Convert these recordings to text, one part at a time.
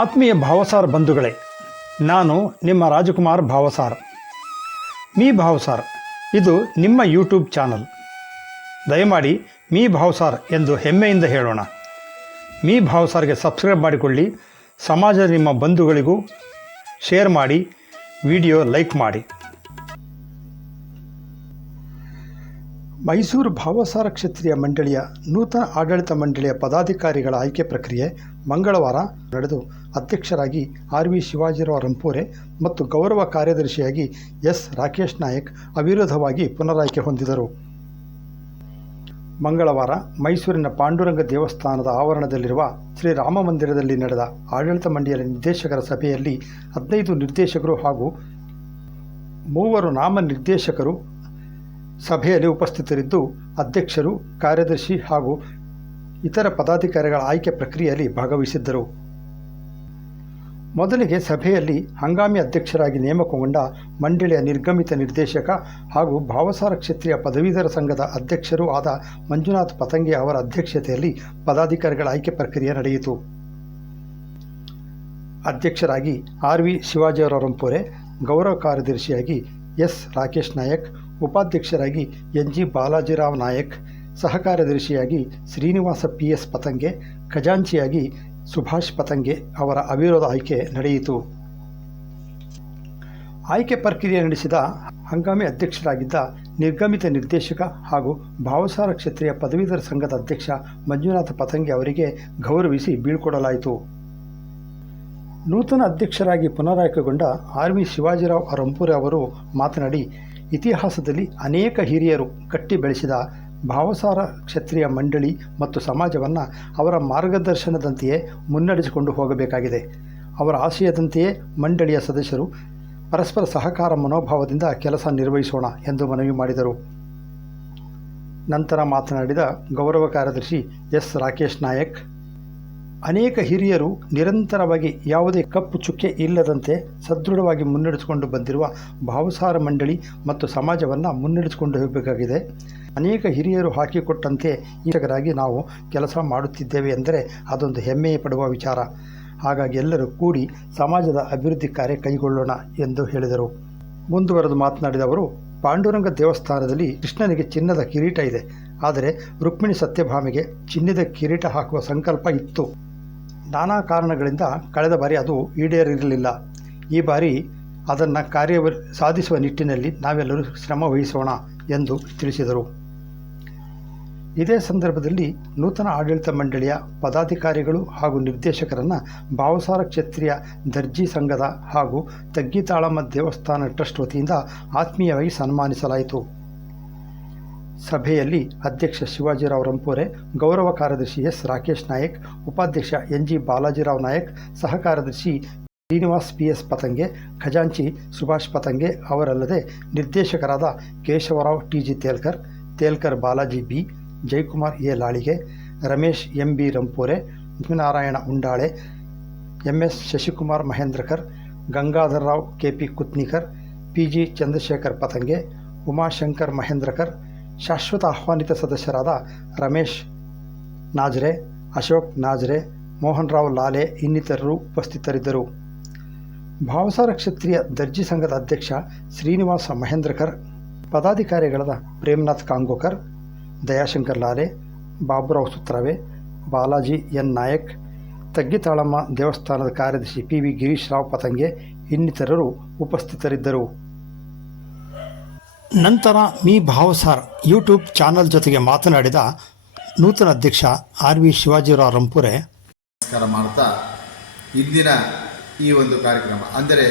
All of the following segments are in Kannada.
ಆತ್ಮೀಯ ಭಾವಸಾರ್ ಬಂಧುಗಳೇ, ನಾನು ನಿಮ್ಮ ರಾಜಕುಮಾರ್ ಭಾವಸಾರ್. ಮೀ ಭಾವಸಾರ್, ಇದು ನಿಮ್ಮ ಯೂಟ್ಯೂಬ್ ಚಾನಲ್. ದಯಮಾಡಿ ಮೀ ಭಾವಸಾರ್ ಎಂದು ಹೆಮ್ಮೆಯಿಂದ ಹೇಳೋಣ. ಮೀ ಭಾವಸಾರ್ಗೆ ಸಬ್ಸ್ಕ್ರೈಬ್ ಮಾಡಿಕೊಳ್ಳಿ, ಸಮಾಜದ ನಿಮ್ಮ ಬಂಧುಗಳಿಗೂ ಶೇರ್ ಮಾಡಿ, ವಿಡಿಯೋ ಲೈಕ್ ಮಾಡಿ. ಮೈಸೂರು ಭಾವಸಾರ ಕ್ಷೇತ್ರೀಯ ಮಂಡಳಿಯ ನೂತನ ಆಡಳಿತ ಮಂಡಳಿಯ ಪದಾಧಿಕಾರಿಗಳ ಆಯ್ಕೆ ಪ್ರಕ್ರಿಯೆ ಮಂಗಳವಾರ ನಡೆದು, ಅಧ್ಯಕ್ಷರಾಗಿ ಆರ್ ವಿ ಶಿವಾಜಿರಾವ್ ರಂಪೂರೆ ಮತ್ತು ಗೌರವ ಕಾರ್ಯದರ್ಶಿಯಾಗಿ ಎಸ್ ರಾಕೇಶ್ ನಾಯಕ್ ಅವಿರೋಧವಾಗಿ ಪುನರಾಯ್ಕೆ ಹೊಂದಿದರು. ಮಂಗಳವಾರ ಮೈಸೂರಿನ ಪಾಂಡುರಂಗ ದೇವಸ್ಥಾನದ ಆವರಣದಲ್ಲಿರುವ ಶ್ರೀರಾಮ ಮಂದಿರದಲ್ಲಿ ನಡೆದ ಆಡಳಿತ ಮಂಡಳಿಯ ನಿರ್ದೇಶಕರ ಸಭೆಯಲ್ಲಿ ಹದಿನೈದು ನಿರ್ದೇಶಕರು ಹಾಗೂ ಮೂವರು ನಾಮ ನಿರ್ದೇಶಕರು ಸಭೆಯಲ್ಲಿ ಉಪಸ್ಥಿತರಿದ್ದು ಅಧ್ಯಕ್ಷರು, ಕಾರ್ಯದರ್ಶಿ ಹಾಗೂ ಇತರ ಪದಾಧಿಕಾರಿಗಳ ಆಯ್ಕೆ ಪ್ರಕ್ರಿಯೆಯಲ್ಲಿ ಭಾಗವಹಿಸಿದ್ದರು. ಮೊದಲಿಗೆ ಸಭೆಯಲ್ಲಿ ಹಂಗಾಮಿ ಅಧ್ಯಕ್ಷರಾಗಿ ನೇಮಕಗೊಂಡ ಮಂಡಳಿಯ ನಿರ್ಗಮಿತ ನಿರ್ದೇಶಕ ಹಾಗೂ ಭಾವಸಾರ ಕ್ಷೇತ್ರೀಯ ಪದವೀಧರ ಸಂಘದ ಅಧ್ಯಕ್ಷರೂ ಆದ ಮಂಜುನಾಥ್ ಪತಂಗಿ ಅವರ ಅಧ್ಯಕ್ಷತೆಯಲ್ಲಿ ಪದಾಧಿಕಾರಿಗಳ ಆಯ್ಕೆ ಪ್ರಕ್ರಿಯೆ ನಡೆಯಿತು. ಅಧ್ಯಕ್ಷರಾಗಿ ಆರ್ ವಿ ಶಿವಾಜಿಯವರಂಪುರೆ, ಗೌರವ ಕಾರ್ಯದರ್ಶಿಯಾಗಿ ಎಸ್ ರಾಕೇಶ್ ನಾಯಕ್ ಉಪಾಧ್ಯಕ್ಷರಾಗಿ ಎನ್ ಜಿ ಬಾಲಾಜಿರಾವ್ ನಾಯಕ್ ಸಹ ಕಾರ್ಯದರ್ಶಿಯಾಗಿ ಶ್ರೀನಿವಾಸ ಪಿ ಎಸ್ ಪತಂಗೆ, ಖಜಾಂಚಿಯಾಗಿ ಸುಭಾಷ್ ಪತಂಗೆ ಅವರ ಅವಿರೋಧ ಆಯ್ಕೆ ನಡೆಯಿತು. ಆಯ್ಕೆ ಪ್ರಕ್ರಿಯೆ ನಡೆಸಿದ ಹಂಗಾಮಿ ಅಧ್ಯಕ್ಷರಾಗಿದ್ದ ನಿರ್ಗಮಿತ ನಿರ್ದೇಶಕ ಹಾಗೂ ಭಾವಸಾರ ಕ್ಷೇತ್ರೀಯ ಪದವೀಧರ ಸಂಘದ ಅಧ್ಯಕ್ಷ ಮಂಜುನಾಥ ಪತಂಗೆ ಅವರಿಗೆ ಗೌರವಿಸಿ ಬೀಳ್ಕೊಡಲಾಯಿತು. ನೂತನ ಅಧ್ಯಕ್ಷರಾಗಿ ಪುನರಾಯ್ಕೆಗೊಂಡ ಆರ್ ವಿ ಶಿವಾಜಿರಾವ್ ಅರಂಪುರೆ ಅವರು ಮಾತನಾಡಿ ಇತಿಹಾಸದಲ್ಲಿ ಅನೇಕ ಹಿರಿಯರು ಕಟ್ಟಿ ಬೆಳೆಸಿದ ಭಾವಸಾರ ಕ್ಷತ್ರಿಯ ಮಂಡಳಿ ಮತ್ತು ಸಮಾಜವನ್ನು ಅವರ ಮಾರ್ಗದರ್ಶನದಂತೆಯೇ ಮುನ್ನಡೆಸಿಕೊಂಡು ಹೋಗಬೇಕಾಗಿದೆ. ಅವರ ಆಶಯದಂತೆಯೇ ಮಂಡಳಿಯ ಸದಸ್ಯರು ಪರಸ್ಪರ ಸಹಕಾರ ಮನೋಭಾವದಿಂದ ಕೆಲಸ ನಿರ್ವಹಿಸೋಣ ಎಂದು ಮನವಿ ಮಾಡಿದರು. ನಂತರ ಮಾತನಾಡಿದ ಗೌರವ ಕಾರ್ಯದರ್ಶಿ ಎಸ್ ರಾಕೇಶ್ ನಾಯಕ್ ಅನೇಕ ಹಿರಿಯರು ನಿರಂತರವಾಗಿ ಯಾವುದೇ ಕಪ್ಪು ಚುಕ್ಕೆ ಇಲ್ಲದಂತೆ ಸದೃಢವಾಗಿ ಮುನ್ನಡೆಸಿಕೊಂಡು ಬಂದಿರುವ ಭಾವಸಾರ ಮಂಡಳಿ ಮತ್ತು ಸಮಾಜವನ್ನು ಮುನ್ನಡೆಸಿಕೊಂಡು ಹೋಗಬೇಕಾಗಿದೆ. ಅನೇಕ ಹಿರಿಯರು ಹಾಕಿಕೊಟ್ಟಂತೆ ಈಗರಾಗಿ ನಾವು ಕೆಲಸ ಮಾಡುತ್ತಿದ್ದೇವೆ ಎಂದರೆ ಅದೊಂದು ಹೆಮ್ಮೆ ಪಡುವ ವಿಚಾರ. ಹಾಗಾಗಿ ಎಲ್ಲರೂ ಕೂಡಿ ಸಮಾಜದ ಅಭಿವೃದ್ಧಿ ಕಾರ್ಯ ಕೈಗೊಳ್ಳೋಣ ಎಂದು ಹೇಳಿದರು. ಮುಂದುವರೆದು ಮಾತನಾಡಿದ ಅವರು, ಪಾಂಡುರಂಗ ದೇವಸ್ಥಾನದಲ್ಲಿ ಕೃಷ್ಣನಿಗೆ ಚಿನ್ನದ ಕಿರೀಟ ಇದೆ. ಆದರೆ ರುಕ್ಮಿಣಿ ಸತ್ಯಭಾಮಿಗೆ ಚಿನ್ನದ ಕಿರೀಟ ಹಾಕುವ ಸಂಕಲ್ಪ ಇತ್ತು. ನಾನಾ ಕಾರಣಗಳಿಂದ ಕಳೆದ ಬಾರಿ ಅದು ಈಡೇರಿರಲಿಲ್ಲ. ಈ ಬಾರಿ ಅದನ್ನು ಕಾರ್ಯ ಸಾಧಿಸುವ ನಿಟ್ಟಿನಲ್ಲಿ ನಾವೆಲ್ಲರೂ ಶ್ರಮ ವಹಿಸೋಣ ಎಂದು ತಿಳಿಸಿದರು. ಇದೇ ಸಂದರ್ಭದಲ್ಲಿ ನೂತನ ಆಡಳಿತ ಮಂಡಳಿಯ ಪದಾಧಿಕಾರಿಗಳು ಹಾಗೂ ನಿರ್ದೇಶಕರನ್ನು ಭಾವಸಾರ ಕ್ಷೇತ್ರೀಯ ದರ್ಜಿ ಸಂಘದ ಹಾಗೂ ತಗ್ಗಿತಾಳಮ್ಮ ದೇವಸ್ಥಾನ ಟ್ರಸ್ಟ್ ವತಿಯಿಂದ ಆತ್ಮೀಯವಾಗಿ ಸನ್ಮಾನಿಸಲಾಯಿತು. ಸಭೆಯಲ್ಲಿ ಅಧ್ಯಕ್ಷ ಶಿವಾಜಿರಾವ್ ರಂಪೋರೆ, ಗೌರವ ಕಾರ್ಯದರ್ಶಿ ಎಸ್ ರಾಕೇಶ್ ನಾಯಕ್, ಉಪಾಧ್ಯಕ್ಷ ಎನ್ ಜಿ ಬಾಲಾಜಿರಾವ್ ನಾಯಕ್ ಸಹ ಕಾರ್ಯದರ್ಶಿ ಶ್ರೀನಿವಾಸ್ ಪಿ ಎಸ್ ಪತಂಗೆ, ಖಜಾಂಚಿ ಸುಭಾಷ್ ಪತಂಗೆ ಅವರಲ್ಲದೆ ನಿರ್ದೇಶಕರಾದ Keshavrao T G Telkar Telkar Balaji B Jayakumar A Lalige, Ramesh M B Rampore Lakshminarayan Undale, M S Shashikumar Mahendrakar Gangadharrao K P Kutnikar, P G Chandrashekhar Patange, Umashankar Mahendrakar ಶಾಶ್ವತ ಆಹ್ವಾನಿತ ಸದಸ್ಯರಾದ ರಮೇಶ್ ನಾಜ್ರೆ, ಅಶೋಕ್ ನಾಜ್ರೆ, ಮೋಹನ್ ರಾವ್ ಲಾಲೆ ಇನ್ನಿತರರು ಉಪಸ್ಥಿತರಿದ್ದರು. ಭಾವಸಾರ ಕ್ಷತ್ರಿಯ ದರ್ಜಿ ಸಂಘದ ಅಧ್ಯಕ್ಷ ಶ್ರೀನಿವಾಸ ಮಹೇಂದ್ರಕರ್, ಪದಾಧಿಕಾರಿಗಳಾದ ಪ್ರೇಮ್ನಾಥ್ ಕಾಂಗೋಕರ್, ದಯಾಶಂಕರ್ ಲಾಲೆ, ಬಾಬುರಾವ್ ಸುತ್ರವೆ, ಬಾಲಾಜಿ ಎನ್ ನಾಯಕ್ ತಗ್ಗಿತಾಳಮ್ಮ ದೇವಸ್ಥಾನದ ಕಾರ್ಯದರ್ಶಿ ಪಿ ವಿ ಗಿರೀಶ್ ರಾವ್ ಪತಂಗೆ ಇನ್ನಿತರರು ಉಪಸ್ಥಿತರಿದ್ದರು. ನಂತರ ಮೀ ಭಾವಸಾರ್ ಯೂಟ್ಯೂಬ್ ಚಾನಲ್ ಜೊತೆಗೆ ಮಾತನಾಡಿದ ನೂತನ ಅಧ್ಯಕ್ಷ ಆರ್ ವಿ ಶಿವಾಜಿರಾವ್ ರಂಪುರೆ. ನಮಸ್ಕಾರ ಮಾಡ್ತಾ ಇಂದಿನ ಈ ಒಂದು ಕಾರ್ಯಕ್ರಮ. ಅಂದರೆ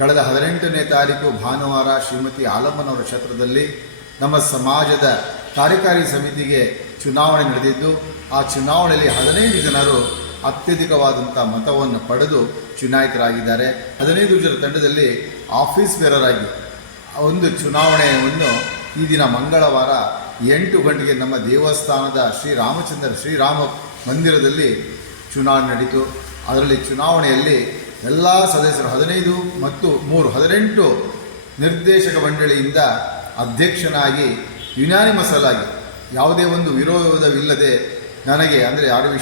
ಕಳೆದ ಹದಿನೆಂಟನೇ ತಾರೀಕು ಭಾನುವಾರ ಶ್ರೀಮತಿ ಆಲಮ್ಮನವರ ಕ್ಷೇತ್ರದಲ್ಲಿ ನಮ್ಮ ಸಮಾಜದ ಕಾರ್ಯಕಾರಿ ಸಮಿತಿಗೆ ಚುನಾವಣೆ ನಡೆದಿದ್ದು, ಆ ಚುನಾವಣೆಯಲ್ಲಿ ಹದಿನೈದು ಜನರು ಅತ್ಯಧಿಕವಾದಂಥ ಮತವನ್ನು ಪಡೆದು ಚುನಾಯಿತರಾಗಿದ್ದಾರೆ. ಹದಿನೈದು ಜನರ ತಂಡದಲ್ಲಿ ಆಫೀಸ್ ಬೇರರಾಗಿ ಒಂದು ಚುನಾವಣೆಯನ್ನು ಈ ದಿನ ಮಂಗಳವಾರ ಎಂಟು ಗಂಟೆಗೆ ನಮ್ಮ ದೇವಸ್ಥಾನದ ಶ್ರೀರಾಮಚಂದ್ರ ಶ್ರೀರಾಮ ಮಂದಿರದಲ್ಲಿ ಚುನಾವಣೆ ನಡೀತು. ಅದರಲ್ಲಿ ಚುನಾವಣೆಯಲ್ಲಿ ಎಲ್ಲ ಸದಸ್ಯರು ಹದಿನೈದು ಮತ್ತು ಮೂರು, ಹದಿನೆಂಟು ನಿರ್ದೇಶಕ ಮಂಡಳಿಯಿಂದ ಅಧ್ಯಕ್ಷನಾಗಿ ಯುನಾನಿಮಸ್ ಮಸಲಾಗಿ ಯಾವುದೇ ಒಂದು ವಿರೋಧವಿಲ್ಲದೆ ನನಗೆ, ಅಂದರೆ ಆರ್ ವಿ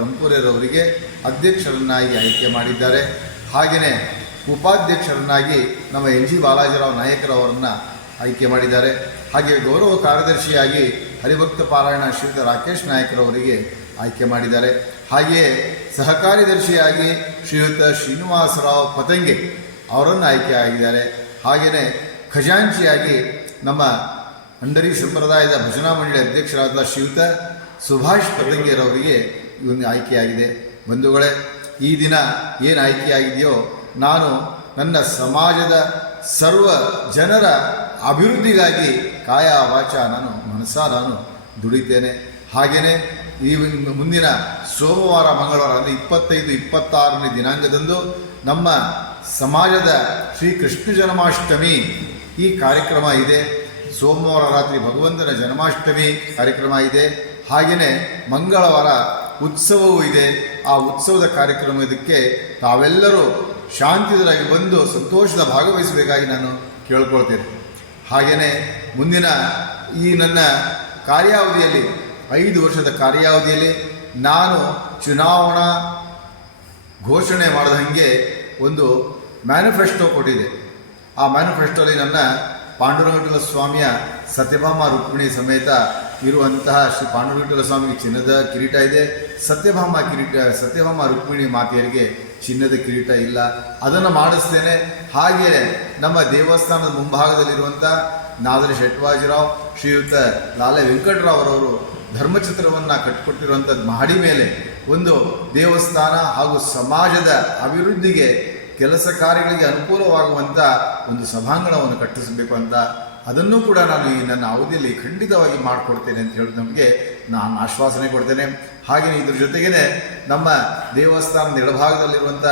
ರಂಪುರೆರವರಿಗೆ ಅಧ್ಯಕ್ಷರನ್ನಾಗಿ ಆಯ್ಕೆ ಮಾಡಿದ್ದಾರೆ. ಹಾಗೆಯೇ ಉಪಾಧ್ಯಕ್ಷರನ್ನಾಗಿ ನಮ್ಮ ಎನ್ ಜಿ ಬಾಲಾಜಿರಾವ್ ನಾಯಕರವರನ್ನು ಆಯ್ಕೆ ಮಾಡಿದ್ದಾರೆ. ಹಾಗೆ ಗೌರವ ಕಾರ್ಯದರ್ಶಿಯಾಗಿ ಹರಿಭಕ್ತ ಪಾರಾಯಣ ಶ್ರೀಯುತ ರಾಕೇಶ್ ನಾಯಕರವರಿಗೆ ಆಯ್ಕೆ ಮಾಡಿದ್ದಾರೆ. ಹಾಗೆಯೇ ಸಹಕಾರ್ಯದರ್ಶಿಯಾಗಿ ಶ್ರೀಯುತ ಶ್ರೀನಿವಾಸರಾವ್ ಪತಂಗೆ ಅವರನ್ನು ಆಯ್ಕೆ ಆಗಿದ್ದಾರೆ. ಹಾಗೆಯೇ ಖಜಾಂಚಿಯಾಗಿ ನಮ್ಮ ಅಂಡರಿ ಸಂಪ್ರದಾಯದ ಭಜನಾ ಮಂಡಳಿ ಅಧ್ಯಕ್ಷರಾದ ಶ್ರೀಯುತ ಸುಭಾಷ್ ಪತಂಗೆರವರಿಗೆ ಒಂದು ಆಯ್ಕೆಯಾಗಿದೆ. ಬಂಧುಗಳೇ, ಈ ದಿನ ಏನು ಆಯ್ಕೆಯಾಗಿದೆಯೋ ನಾನು ನನ್ನ ಸಮಾಜದ ಸರ್ವ ಜನರ ಅಭಿವೃದ್ಧಿಗಾಗಿ ಕಾಯ ವಾಚ ನಾನು ಮನಸ್ಸ ನಾನು ದುಡಿತೇನೆ. ಹಾಗೆಯೇ ಈ ಮುಂದಿನ ಸೋಮವಾರ, ಮಂಗಳವಾರ ಅಂದರೆ ಇಪ್ಪತ್ತೈದು, ಇಪ್ಪತ್ತಾರನೇ ದಿನಾಂಕದಂದು ನಮ್ಮ ಸಮಾಜದ ಶ್ರೀ ಕೃಷ್ಣ ಜನ್ಮಾಷ್ಟಮಿ ಈ ಕಾರ್ಯಕ್ರಮ ಇದೆ. ಸೋಮವಾರ ರಾತ್ರಿ ಭಗವಂತನ ಜನ್ಮಾಷ್ಟಮಿ ಕಾರ್ಯಕ್ರಮ ಇದೆ. ಹಾಗೆಯೇ ಮಂಗಳವಾರ ಉತ್ಸವವೂ ಇದೆ. ಆ ಉತ್ಸವದ ಕಾರ್ಯಕ್ರಮದಕ್ಕೆ ತಾವೆಲ್ಲರೂ ಶಾಂತಿಯುತರಾಗಿ ಬಂದು ಸಂತೋಷದ ಭಾಗವಹಿಸಬೇಕಾಗಿ ನಾನು ಕೇಳ್ಕೊಳ್ತೇನೆ. ಹಾಗೆಯೇ ಮುಂದಿನ ಈ ನನ್ನ ಕಾರ್ಯಾವಧಿಯಲ್ಲಿ, ಐದು ವರ್ಷದ ಕಾರ್ಯಾವಧಿಯಲ್ಲಿ ನಾನು ಚುನಾವಣಾ ಘೋಷಣೆ ಮಾಡಿದ ಹಾಗೆ ಒಂದು ಮ್ಯಾನಿಫೆಸ್ಟೋ ಕೊಟ್ಟಿದೆ. ಆ ಮ್ಯಾನಿಫೆಸ್ಟೋಲಿ ನನ್ನ ಪಾಂಡುರಂಗವಿಠಲ ಸ್ವಾಮಿಯ ಸತ್ಯಭಾಮ ರುಕ್ಮಿಣಿ ಸಮೇತ ಇರುವಂತಹ ಶ್ರೀ ಪಾಂಡುರಂಗವಿಠಲ ಸ್ವಾಮಿಗೆ ಚಿನ್ನದ ಕಿರೀಟ ಇದೆ. ಸತ್ಯಭಾಮ ಕಿರೀಟ, ಸತ್ಯಭಾಮ ರುಕ್ಮಿಣಿ ಮಾತೆಯರಿಗೆ ಚಿನ್ನದ ಕಿರೀಟ ಇಲ್ಲ. ಅದನ್ನು ಮಾಡಿಸ್ತೇನೆ. ಹಾಗೆ ನಮ್ಮ ದೇವಸ್ಥಾನದ ಮುಂಭಾಗದಲ್ಲಿರುವಂಥ ನಾದರಿ ಶೆಟ್ವಾಜಿರಾವ್, ಶ್ರೀಯುತ ಲಾಲೆ ವೆಂಕಟರಾವ್ರವರು ಧರ್ಮಚಿತ್ರವನ್ನು ಕಟ್ಟಿಕೊಟ್ಟಿರುವಂಥದ್ದು ಮಹಡಿ ಮೇಲೆ ಒಂದು ದೇವಸ್ಥಾನ ಹಾಗೂ ಸಮಾಜದ ಅಭಿವೃದ್ಧಿಗೆ ಕೆಲಸ ಕಾರ್ಯಗಳಿಗೆ ಅನುಕೂಲವಾಗುವಂಥ ಒಂದು ಸಭಾಂಗಣವನ್ನು ಕಟ್ಟಿಸಬೇಕು ಅಂತ ಅದನ್ನು ಕೂಡ ನಾನು ಈ ನನ್ನ ಅವಧಿಯಲ್ಲಿ ಖಂಡಿತವಾಗಿ ಮಾಡಿಕೊಡ್ತೇನೆ ಅಂತ ಹೇಳಿ ನಮಗೆ ನಾನು ಆಶ್ವಾಸನೆ ಕೊಡ್ತೇನೆ. ಹಾಗೆಯೇ ಇದ್ರ ಜೊತೆಗೇ ನಮ್ಮ ದೇವಸ್ಥಾನದ ಎಡಭಾಗದಲ್ಲಿರುವಂಥ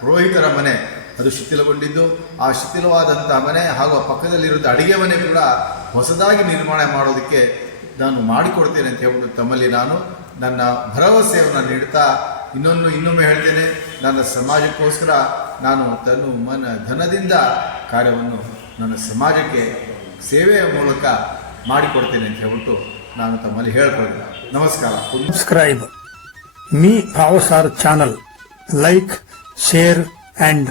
ಪುರೋಹಿತರ ಮನೆ ಅದು ಶಿಥಿಲಗೊಂಡಿದ್ದು. ಆ ಶಿಥಿಲವಾದಂಥ ಮನೆ ಹಾಗೂ ಆ ಪಕ್ಕದಲ್ಲಿರುವಂಥ ಅಡಿಗೆ ಮನೆ ಕೂಡ ಹೊಸದಾಗಿ ನಿರ್ಮಾಣ ಮಾಡೋದಕ್ಕೆ ನಾನು ಮಾಡಿಕೊಡ್ತೇನೆ ಅಂತ ಹೇಳ್ಬಿಟ್ಟು ತಮ್ಮಲ್ಲಿ ನಾನು ನನ್ನ ಭರವಸೆಯನ್ನು ನೀಡ್ತಾ ಇನ್ನೊಂದು ಇನ್ನೊಮ್ಮೆ ಹೇಳ್ತೇನೆ. ನನ್ನ ಸಮಾಜಕ್ಕೋಸ್ಕರ ನಾನು ತನು ಮನ ಧನದಿಂದ ಕಾರ್ಯವನ್ನು ನನ್ನ ಸಮಾಜಕ್ಕೆ ಸೇವೆಯ ಮೂಲಕ ಮಾಡಿಕೊಡ್ತೇನೆ ಅಂತ ಹೇಳ್ಬಿಟ್ಟು ನಾನು ತಮ್ಮಲ್ಲಿ ಹೇಳ್ಕೊಳ್ತೀನಿ. ನಮಸ್ಕಾರ. Subscribe me Bhavasara channel. Like share and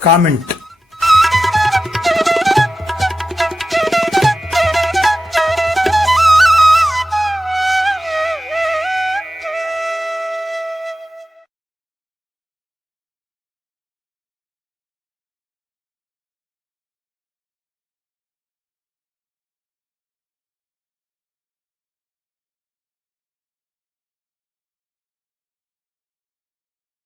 comment